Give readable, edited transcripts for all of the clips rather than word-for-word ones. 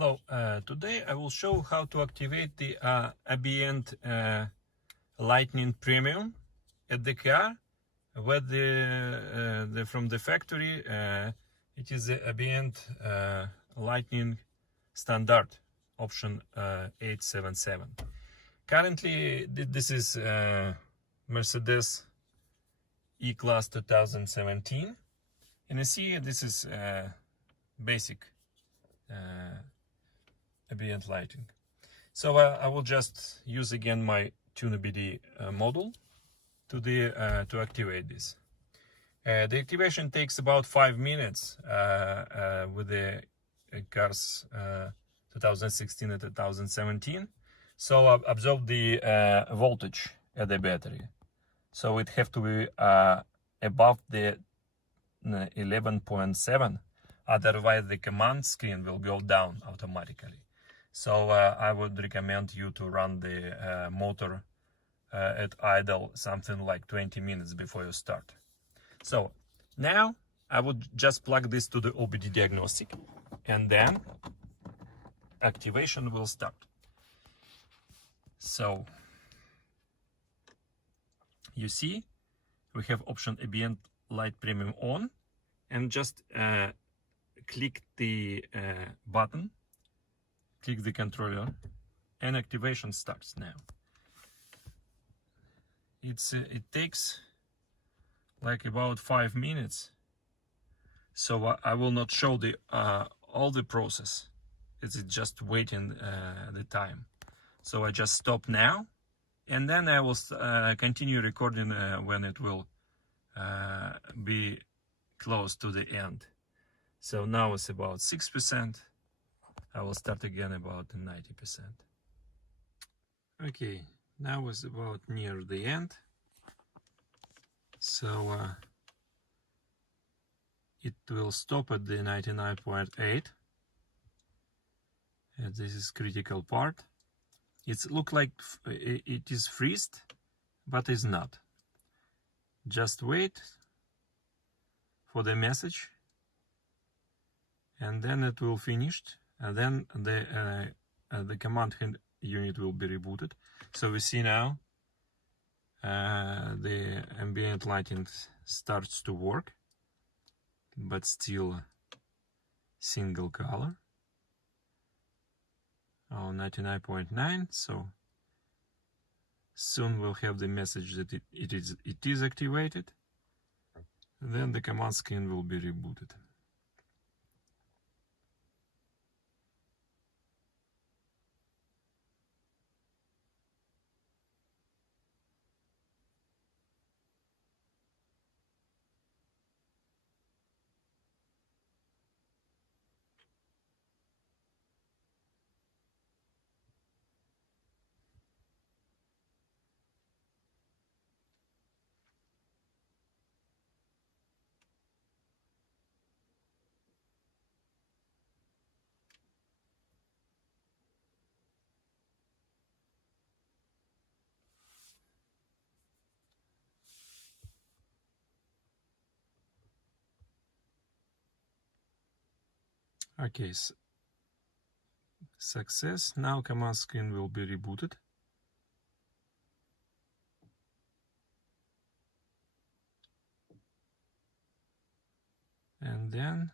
Hello, today I will show how to activate the ambient lightning premium at the car where from the factory it is the ambient lightning standard option 877. Currently this is Mercedes E-Class 2017, and you see this is basic ambient lighting. So I will just use again my TuneBD module to activate this. The activation takes about 5 minutes with the cars 2016 and 2017. So observe the voltage at the battery. So it have to be above the 11.7. Otherwise the command screen will go down automatically. So I would recommend you to run the motor at idle something like 20 minutes before you start. So now I would just plug this to the OBD diagnostic, and then activation will start. So you see we have option ambient light premium on, and just click the button, click the controller, and activation starts now. It takes like about 5 minutes, so I will not show the all the process. It's just waiting the time. So I just stop now, and then I will continue recording when it will be close to the end. So now it's about 6%. I will start again about 90%. Okay, now it's about near the end. So it will stop at the 99.8. And this is critical part. It's look like it is freezed, but it's not. Just wait for the message, and then it will finish, and then the command unit will be rebooted. So we see now the ambient lighting starts to work, but still single color. 99.9. So soon we'll have the message that it is activated. Then the command screen will be rebooted. Okay, success. Now command screen will be rebooted. And then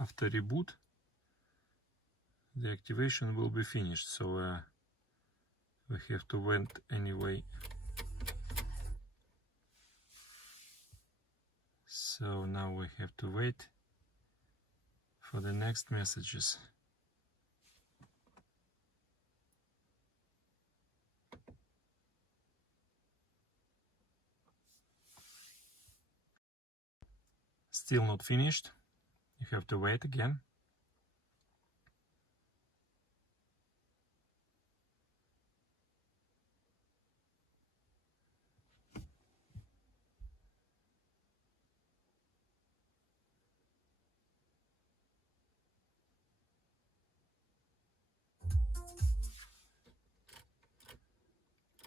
after reboot, the activation will be finished. So we have to wait anyway. So now we have to wait for the next messages. Still not finished. You have to wait again.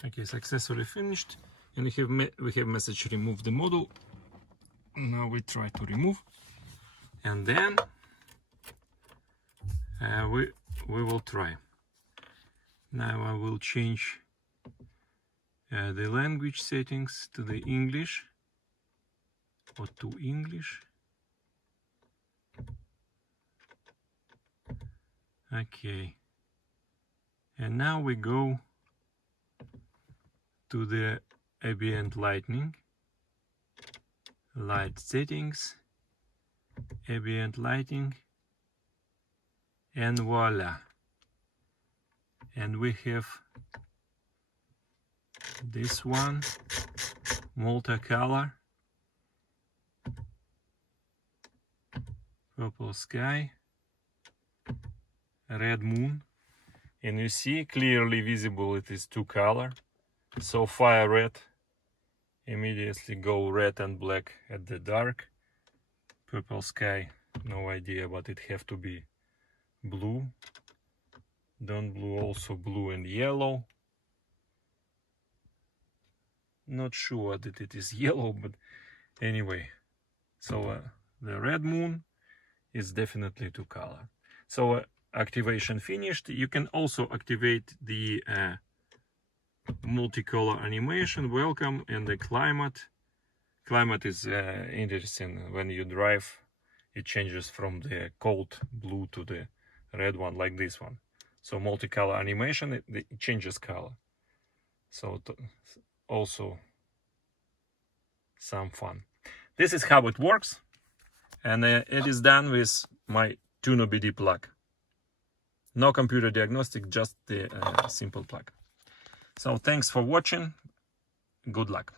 Okay, successfully finished, and we have message remove the module. Now we try to remove, and then we will try. Now I will change the language settings to the English, or to English. Okay, and now we go to the ambient lighting, light settings, ambient lighting, and voila, and we have this one, multicolor, purple sky, red moon, and you see clearly visible it is two color. So fire red, immediately go red and black at the dark. Purple sky, no idea, but it have to be blue. Dawn blue also blue and yellow. Not sure that it is yellow, but anyway. So the red moon is definitely two color. So activation finished. You can also activate the multicolor animation, welcome, and the climate. Climate is interesting. When you drive, it changes from the cold blue to the red one, like this one. So multicolor animation, it changes color. So also some fun. This is how it works, and it is done with my TunerBD plug. No computer diagnostic, just the simple plug. So thanks for watching. Good luck.